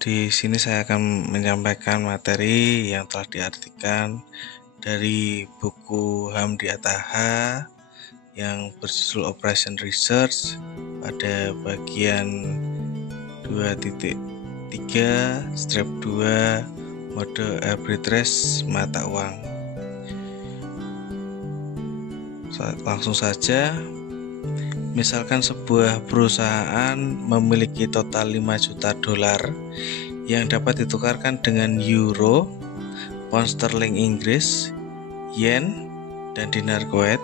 Di sini saya akan menyampaikan materi yang telah diartikan dari buku Hamdi Ataha yang berjudul Operation Research pada bagian 2.3 strip 2 mode arbitrage mata uang. Langsung saja. Misalkan sebuah perusahaan memiliki total 5 juta dolar yang dapat ditukarkan dengan euro, pound sterling Inggris, yen, dan dinar Kuwait.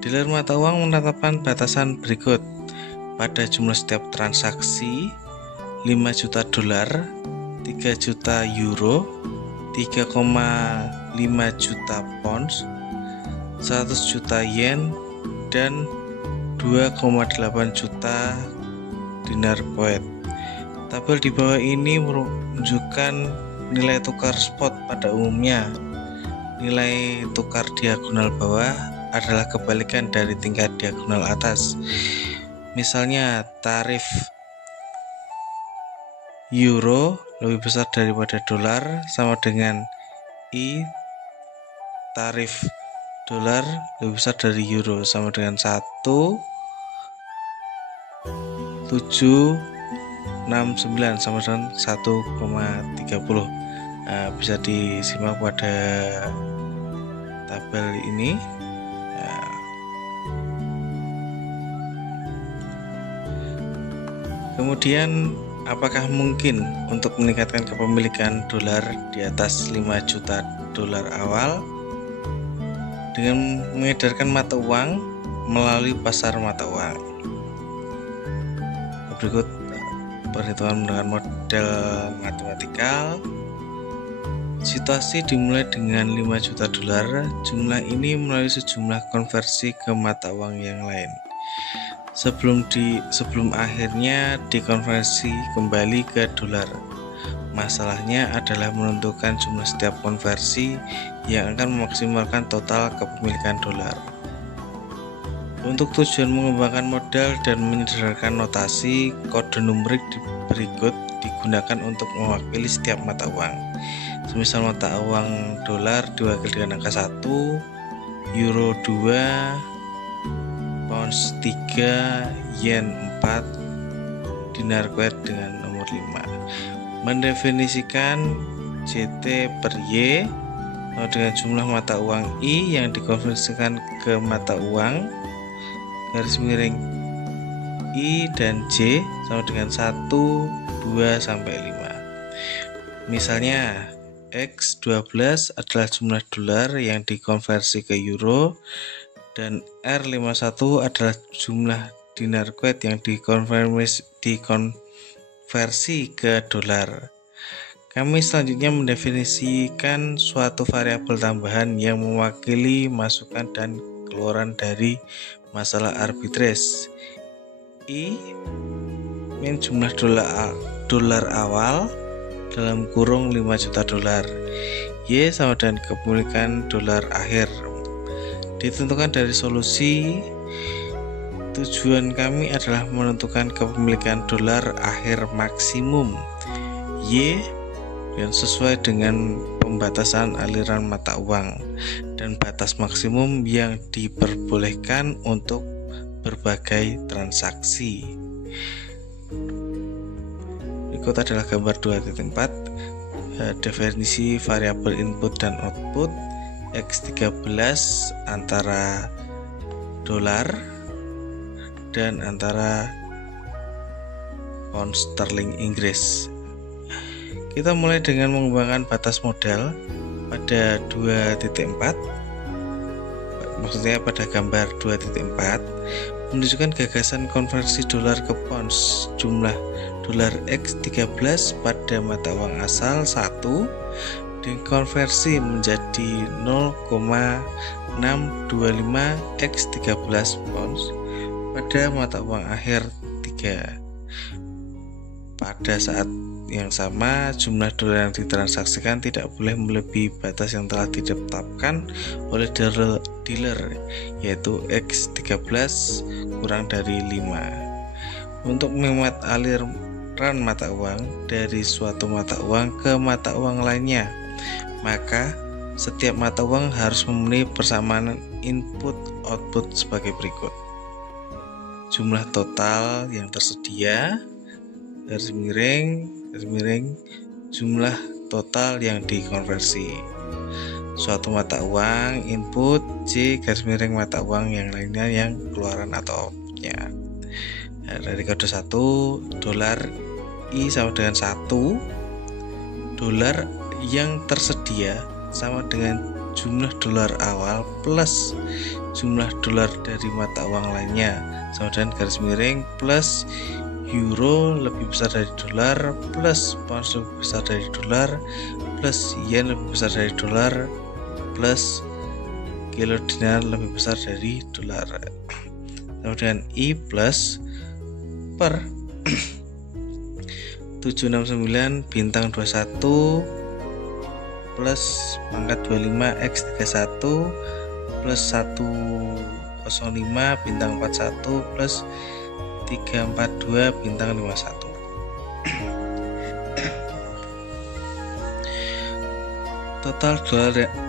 Dealer mata uang menetapkan batasan berikut. Pada jumlah setiap transaksi 5 juta dolar, 3 juta euro, 3,5 juta pounds, 100 juta yen, dan 2,8 juta dinar Kuwait. Tabel di bawah ini menunjukkan nilai tukar spot pada umumnya. Nilai tukar diagonal bawah adalah kebalikan dari tingkat diagonal atas. Misalnya tarif euro lebih besar daripada dolar sama dengan I. Tarif dolar lebih besar dari euro sama dengan 1,769 sama dengan 1,30. Bisa disimak pada tabel ini. Kemudian apakah mungkin untuk meningkatkan kepemilikan dolar di atas 5 juta dolar awal dengan mengedarkan mata uang melalui pasar mata uang? Berikut perhitungan menggunakan model matematikal. Situasi dimulai dengan 5 juta dolar. Jumlah ini melalui sejumlah konversi ke mata uang yang lain sebelum akhirnya dikonversi kembali ke dolar. Masalahnya adalah menentukan jumlah setiap konversi yang akan memaksimalkan total kepemilikan dolar. Untuk tujuan mengembangkan modal dan menyederhanakan notasi, kode numerik berikut digunakan untuk mewakili setiap mata uang. Semisal mata uang dolar diwakili dengan angka 1, euro 2, pounds 3, yen 4, dinar Kuwait dengan nomor 5. Mendefinisikan JT per Y dengan jumlah mata uang I yang dikonversikan ke mata uang garis miring I dan J sama dengan 1, 2, sampai 5. Misalnya X12 adalah jumlah dolar yang dikonversi ke euro dan R51 adalah jumlah dinar Kuwait yang dikonversi ke dolar. Kami selanjutnya mendefinisikan suatu variabel tambahan yang mewakili masukan dan keluaran dari masalah arbitrage. I min jumlah dolar awal dalam kurung 5 juta dolar. Y sama dengan kepemilikan dolar akhir. Ditentukan dari solusi. Tujuan kami adalah menentukan kepemilikan dolar akhir maksimum Y yang sesuai dengan pembatasan aliran mata uang dan batas maksimum yang diperbolehkan untuk berbagai transaksi. Berikut adalah gambar 2.4 definisi variabel input dan output. X13 antara dolar dan antara pound sterling Inggris. Kita mulai dengan mengembangkan batas modal pada 2.4. Maksudnya pada gambar 2.4 menunjukkan gagasan konversi dolar ke pounds. Jumlah dolar X13 pada mata uang asal 1 dikonversi menjadi 0,625 X13 pounds pada mata uang akhir 3. Pada saat yang sama, jumlah dolar yang ditransaksikan tidak boleh melebihi batas yang telah ditetapkan oleh dealer, yaitu X13 kurang dari 5. Untuk menghemat aliran mata uang dari suatu mata uang ke mata uang lainnya, maka setiap mata uang harus memenuhi persamaan input-output sebagai berikut. Jumlah total yang tersedia, garis miring, jumlah total yang dikonversi. Suatu mata uang input, C garis miring mata uang yang lainnya yang keluaran atau outputnya. Nah, dari kode 1, dolar I sama dengan 1, dolar yang tersedia sama dengan jumlah dolar awal plus jumlah dolar dari mata uang lainnya sama dengan garis miring plus euro lebih besar dari dolar plus pounds lebih besar dari dolar plus yen lebih besar dari dolar plus kilo dinar lebih besar dari dolar. Kemudian I plus per 769 bintang 21 plus pangkat 25 X31 plus 105 bintang 41 plus 342 bintang 51. Total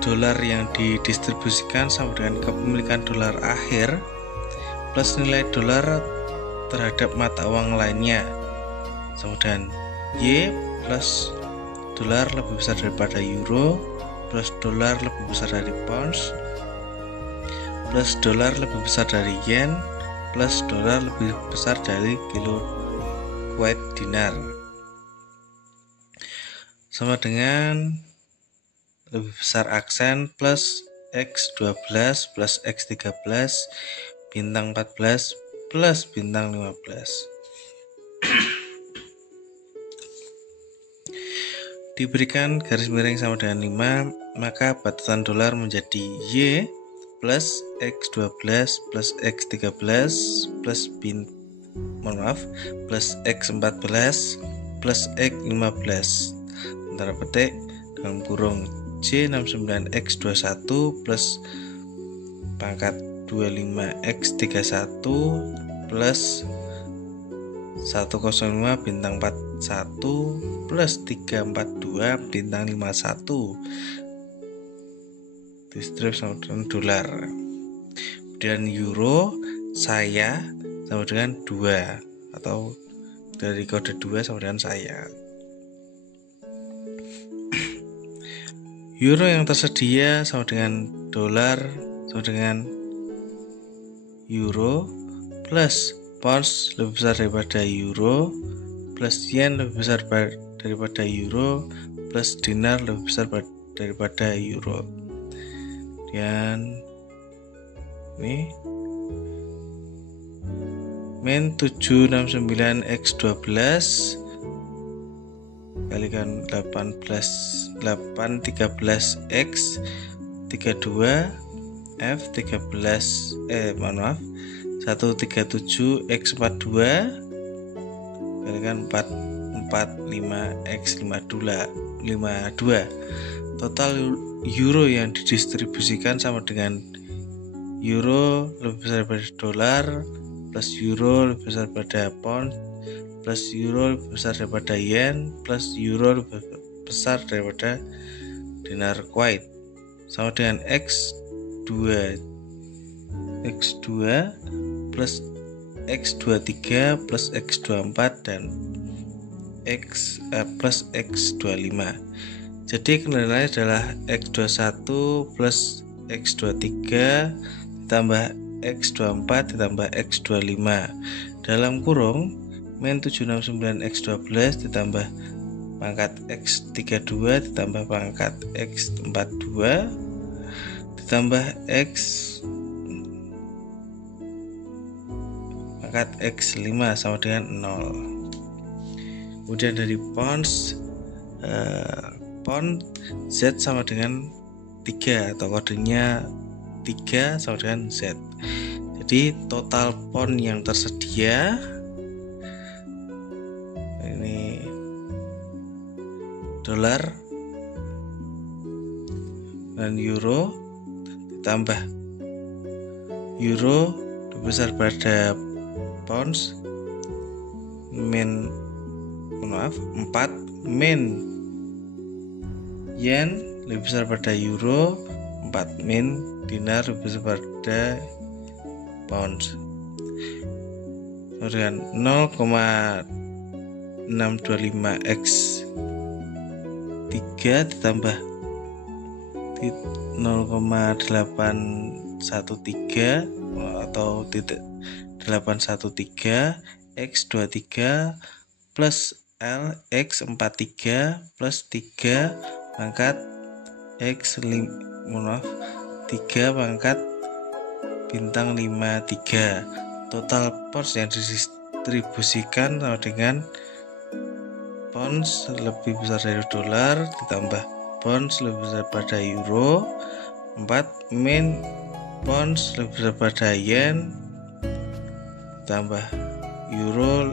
dolar yang didistribusikan sama dengan kepemilikan dolar akhir plus nilai dolar terhadap mata uang lainnya sama dengan Y plus dolar lebih besar daripada euro plus dolar lebih besar dari pounds plus dolar lebih besar dari yen plus dolar lebih besar dari kilo Kuwait dinar sama dengan lebih besar aksen plus X12 plus X13 bintang 14 plus bintang 15. Diberikan garis miring sama dengan 5, maka batasan dolar menjadi Y plus X12 plus X13 plus plus X14 plus X15 antara petik dalam kurung J69X21 plus pangkat 25X31 plus 105 bintang 41 plus 342 bintang 51 distrib sama dengan dolar. Kemudian euro saya sama dengan 2 atau dari kode 2 sama dengan saya. Euro yang tersedia sama dengan dolar sama dengan euro plus pounds lebih besar daripada euro plus yen lebih besar daripada euro plus dinar lebih besar daripada euro. Dan ini min 769x12 kalikan 813x 32 F 137x42 kalikan 445x52. Total euro yang didistribusikan sama dengan euro lebih besar daripada dolar plus euro lebih besar daripada pound plus euro lebih besar daripada yen plus euro lebih besar daripada dinar Kuwait sama dengan X2 plus X23 plus X24 dan plus X25. Jadi nilainya adalah X21 plus X23 ditambah X24 ditambah X25 dalam kurung min 769X12 ditambah pangkat X32 ditambah pangkat X42 ditambah X pangkat X5 sama dengan 0. Kemudian dari pounds, pound Z sama dengan 3 atau kodenya 3 sama dengan Z. Jadi total pound yang tersedia ini dolar dan euro, ditambah euro lebih besar pada pounds, 4 min yen lebih besar pada euro, 4 min dinar lebih besar pada pounds. Kemudian 0,625 x 3 ditambah 0,813 atau 813 x 23 plus L x 43 plus 3 pangkat x 3 pangkat bintang 53. Total pounds yang didistribusikan sama dengan pounds lebih besar dari dolar ditambah pounds lebih besar pada euro, 4 min pounds lebih besar pada yen ditambah euro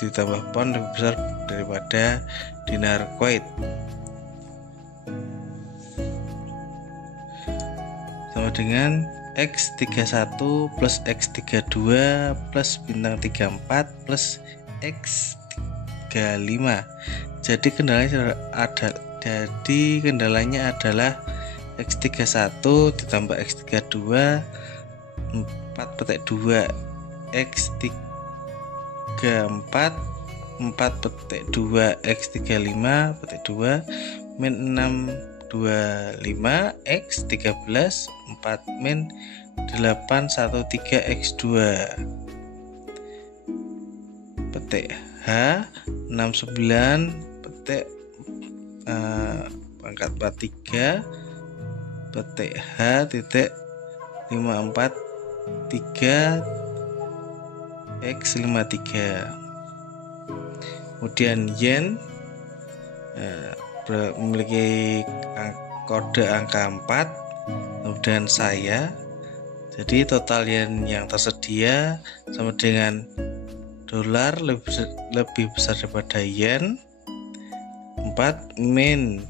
ditambah pound lebih besar daripada dinar Kuwait, sama dengan X31 plus X32 plus bintang 34 plus X35. Jadi kendalanya adalah X31 ditambah X32 4/2 X34 4/2 X35/2 min 625 X13 4 min 813 X2 petik H 69 petik pangkat 43 petik H titik 543 X53. Kemudian yen memiliki kode angka 4, kemudian saya. Jadi total yen yang tersedia sama dengan dolar lebih besar daripada yen, 4 min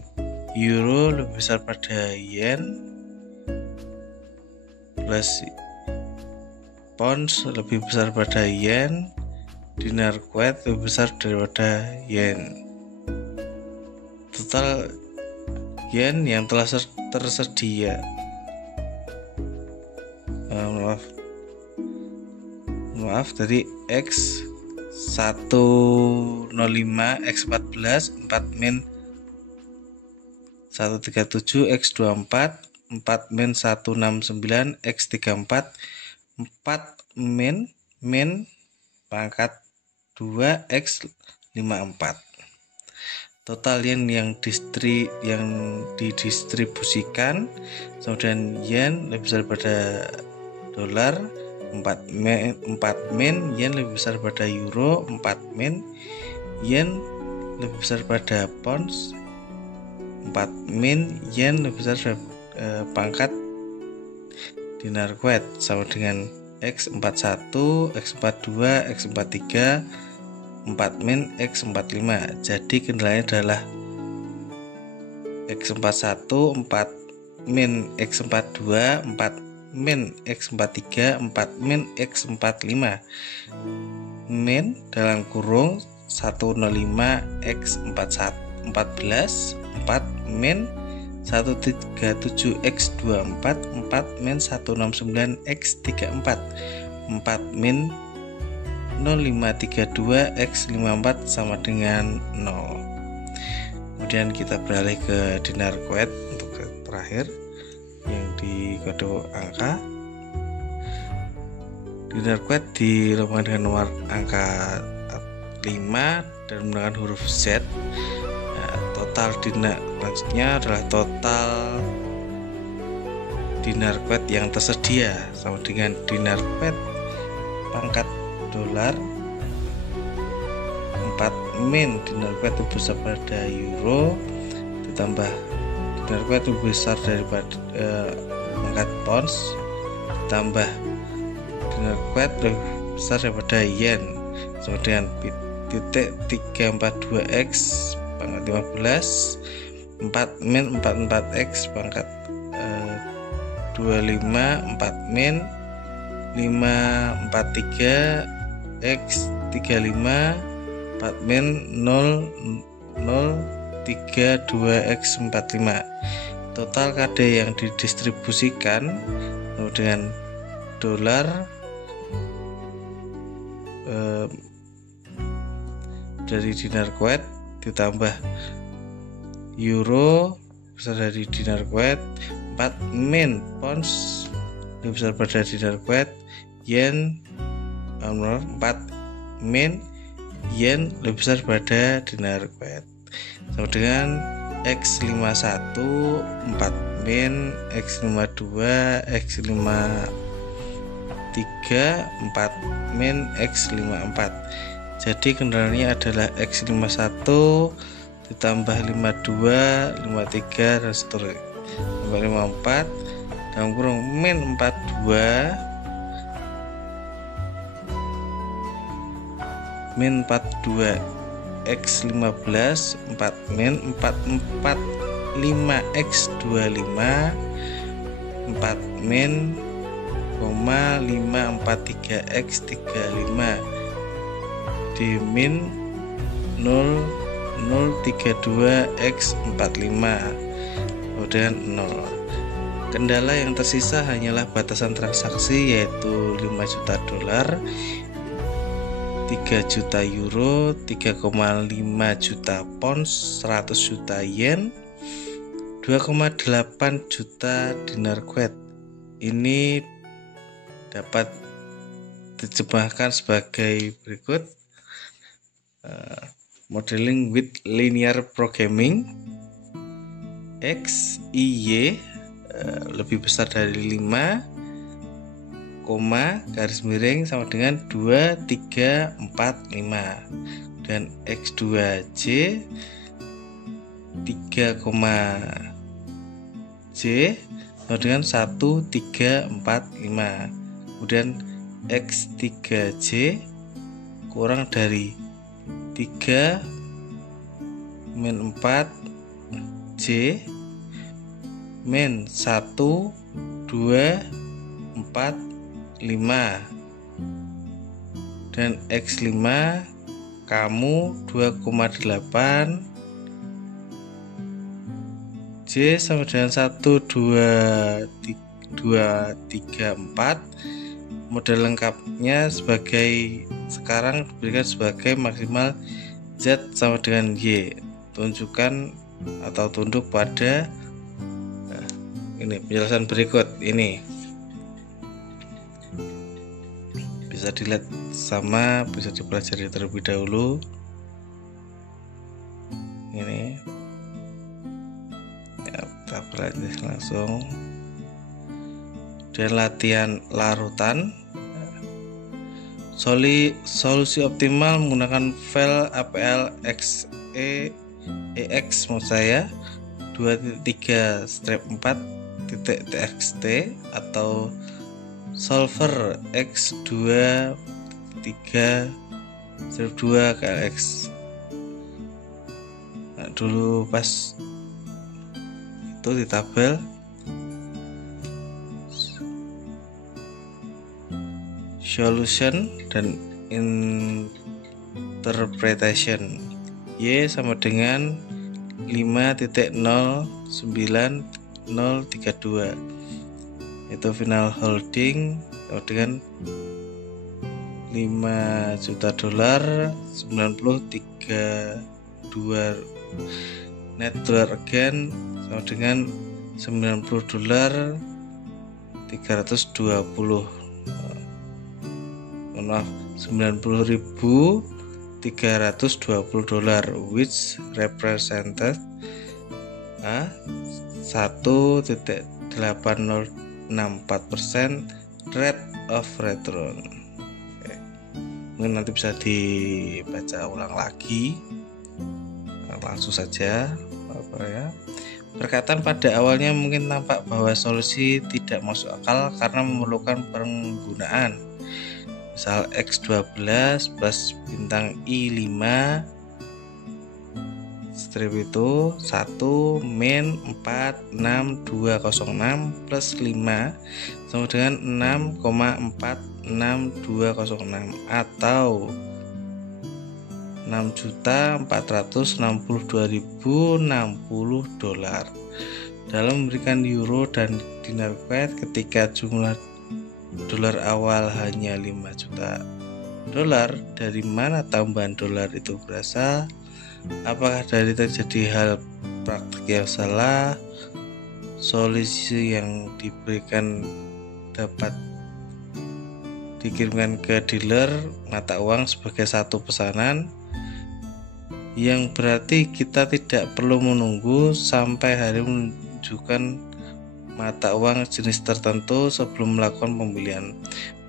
euro lebih besar pada yen, plus pounds lebih besar pada yen, dinar Kuwait lebih besar daripada yen. Total yen yang telah tersedia, maaf dari X 105 X 14 4 min 137 X 24 4 min 169 X 34 4 min pangkat 2 X 54. Total yen yang didistribusikan kemudian yen lebih besar pada dolar, 4 min yen lebih besar pada euro, 4 min yen lebih besar pada pounds, 4 min yen lebih besar pada pangkat dinar Kuwait sama dengan X41, X42, X43, 4 min X45. Jadi kendalanya adalah X41, 4 min X42, 4 min X43, 4 min X45, min dalam kurung 105 X14, 4 min 137 X24, 4 min 169 X34, 4 min 0532 X54 sama dengan 0. Kemudian kita beralih ke dinar Kuwait untuk terakhir yang di kode angka. Dinar Kuwait dilengkapi dengan nomor angka 5 dan menggunakan huruf Z. Total dinar selanjutnya adalah total dinar Kuwait yang tersedia sama dengan dinar Kuwait pangkat dolar 4 min dinar Kuwait lebih besar pada euro ditambah dinar Kuwait lebih besar daripada pangkat pounds ditambah dinar Kuwait lebih besar daripada yen sama dengan titik 342x pangkat 15 4 min 44x pangkat 25 4 min 543 x 35 4 min 0032 x 45. Total KD yang didistribusikan dengan dolar dari dinar Kuwait ditambah euro besar dari dinar Kuwait 4 min pounds lebih besar pada dinar Kuwait yen 4 min yen lebih besar pada dinar Kuwait sama dengan X51 4 min X52 X53 4 min X54. Jadi kendaraannya adalah X51 ditambah 52 53 dan seterusnya tambah 54 dalam kurung min 42 min 42 X15 4 min 445 X25 4 min 543 X35 D min 0032 X45 kemudian 0. Kendala yang tersisa hanyalah batasan transaksi yaitu 5 juta dolar 3 juta euro 3,5 juta pounds 100 juta yen 2,8 juta dinar Kuwait. Ini dapat diterjemahkan sebagai berikut. Modeling with linear programming X, Y lebih besar dari 5, garis miring sama dengan 2, 3, 4, 5 dan X2J 3, J sama dengan 1, 3, 4, 5 kemudian X3J kurang dari 3 min 4 J min 1 2 4 5 dan X5 kamu 2,8 J sama dengan 1 2 3 4. Model lengkapnya sekarang diberikan sebagai maksimal Z sama dengan Y. Tunjukkan atau tunduk pada ini penjelasan berikut ini. Bisa dilihat sama, bisa dipelajari terlebih dahulu. Ini ya, kita pelajari langsung. Dan latihan larutan. Solusi optimal menggunakan file APL.exe maksud saya 2.3/4.txt atau solver x2.3/2 Nah, dulu pas itu di tabel solution dan interpretation Y sama dengan 5.09032 itu final holding sama dengan 5 juta dolar 93 net dollar again sama dengan 90 dolar 320 maaf 90.320 dolar which represented 1.804% rate of return. mungkin nanti bisa dibaca ulang lagi. Langsung saja perkataan pada awalnya mungkin tampak bahwa solusi tidak masuk akal karena memerlukan penggunaan. Misal X12 plus bintang I5 strip itu 1 min 4 6 206 plus 5 sama dengan 6,46206 atau 6.462.060 dolar. Dalam memberikan euro dan dinar Kuwait ketika jumlah dolar awal hanya 5 juta dolar, dari mana tambahan dolar itu berasal? Apakah dari terjadi hal praktik yang salah? Solusi yang diberikan dapat dikirimkan ke dealer mata uang sebagai satu pesanan, yang berarti kita tidak perlu menunggu sampai hari menunjukkan mata uang jenis tertentu sebelum melakukan pembelian.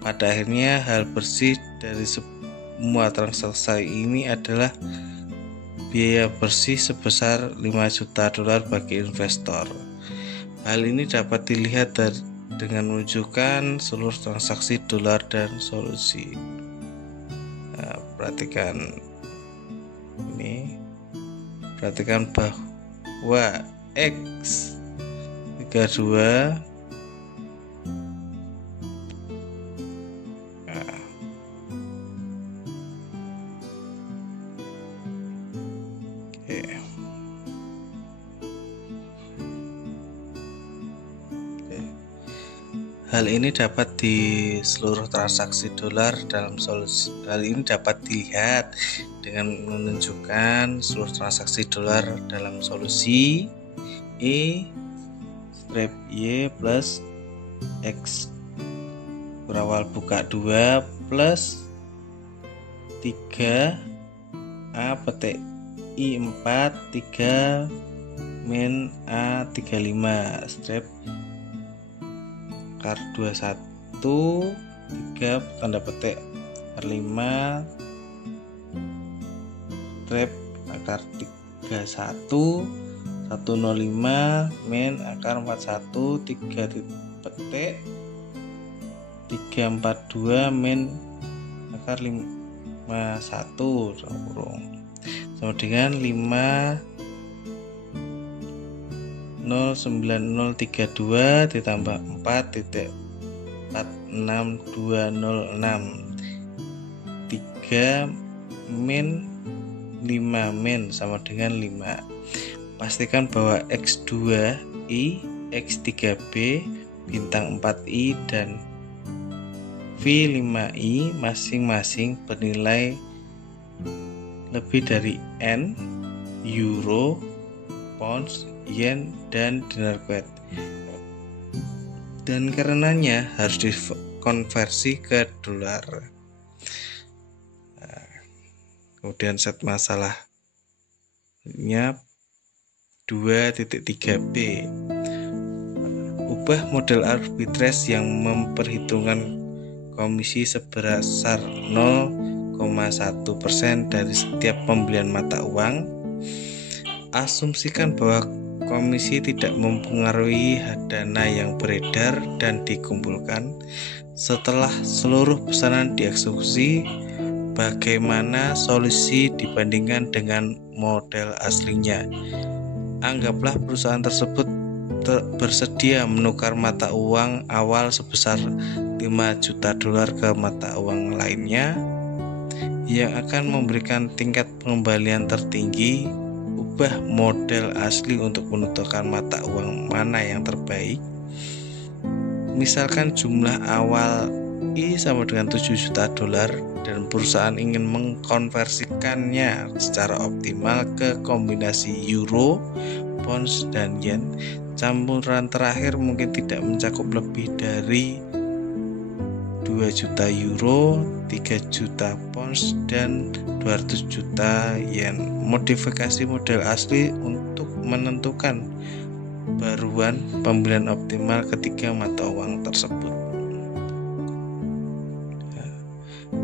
Pada akhirnya hal bersih dari semua transaksi ini adalah biaya bersih sebesar 5 juta dolar bagi investor. Hal ini dapat dilihat dengan menunjukkan seluruh transaksi dolar dan solusi. Nah, perhatikan bahwa X 32 Hal ini dapat di seluruh transaksi dolar dalam solusi. Hal ini dapat dilihat dengan menunjukkan seluruh transaksi dolar dalam solusi E strip Y plus X berawal buka 2 plus 3 A petik I4 3 min A35 strip akar 21 3 tanda petik R5 strip akar 31 105 min akar 41 3 petik 342 min akar 51 sama dengan 5 09032 ditambah 4.46206 3 min 5 min sama dengan 5. Pastikan bahwa X2I, X3B, bintang 4I dan V5I masing-masing bernilai lebih dari N, Euro, Pounds, Yen, dan dinar Kuwait, dan karenanya harus dikonversi ke dolar. Kemudian set masalahnya 2.3b, ubah model arbitrase yang memperhitungkan komisi sebesar 0,1% dari setiap pembelian mata uang. Asumsikan bahwa komisi tidak mempengaruhi dana yang beredar dan dikumpulkan setelah seluruh pesanan dieksekusi. Bagaimana solusi dibandingkan dengan model aslinya? Anggaplah perusahaan tersebut bersedia menukar mata uang awal sebesar 5 juta dolar ke mata uang lainnya yang akan memberikan tingkat pengembalian tertinggi. Ubah model asli untuk menentukan mata uang mana yang terbaik. Misalkan jumlah awal I sama dengan 7 juta dolar dan perusahaan ingin mengkonversikannya secara optimal ke kombinasi euro, pounds, dan yen. Campuran terakhir mungkin tidak mencakup lebih dari 2 juta euro, 3 juta pounds, dan 200 juta yen. Modifikasi model asli untuk menentukan baruan pembelian optimal ketiga mata uang tersebut.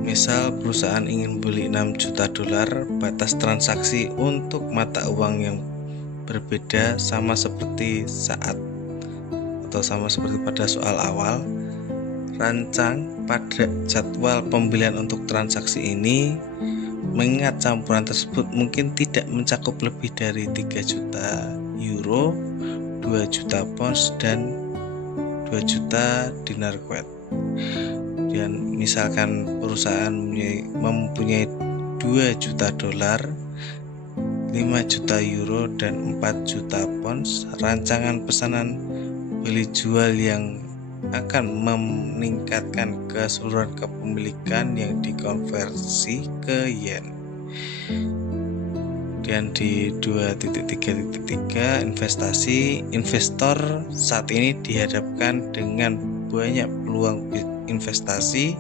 Misal perusahaan ingin beli 6 juta dolar, batas transaksi untuk mata uang yang berbeda sama seperti pada soal awal. Rancang pada jadwal pembelian untuk transaksi ini, mengingat campuran tersebut mungkin tidak mencakup lebih dari 3 juta euro, 2 juta pounds, dan 2 juta dinar Kuwait. Dan misalkan perusahaan mempunyai 2 juta dolar, 5 juta euro, dan 4 juta pounds, rancangan pesanan beli jual yang akan meningkatkan keseluruhan kepemilikan yang dikonversi ke yen. Dan di 2.3.3 investasi, investor saat ini dihadapkan dengan banyak peluang investasi.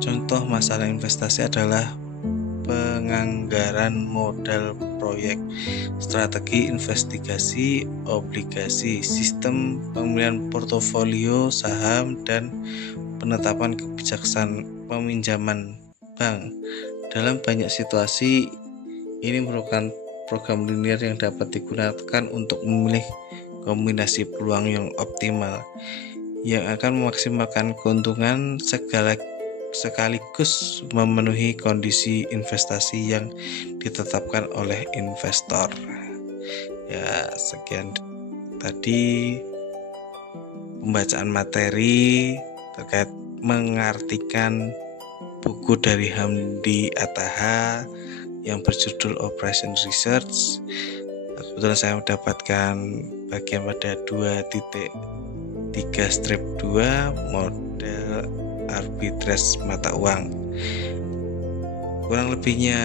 Contoh masalah investasi adalah penganggaran modal proyek, strategi investigasi obligasi, sistem pemilihan portofolio saham, dan penetapan kebijaksanaan peminjaman bank. Dalam banyak situasi, ini merupakan program linear yang dapat digunakan untuk memilih kombinasi peluang yang optimal yang akan memaksimalkan keuntungan sekaligus memenuhi kondisi investasi yang ditetapkan oleh investor. Ya, sekian tadi pembacaan materi terkait mengartikan buku dari Hamdi Attaha yang berjudul Operation Research. Kebetulan saya mendapatkan bagian pada 2.3/2 model arbitrase mata uang. Kurang lebihnya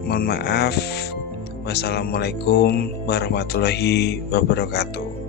mohon maaf. Wassalamualaikum warahmatullahi wabarakatuh.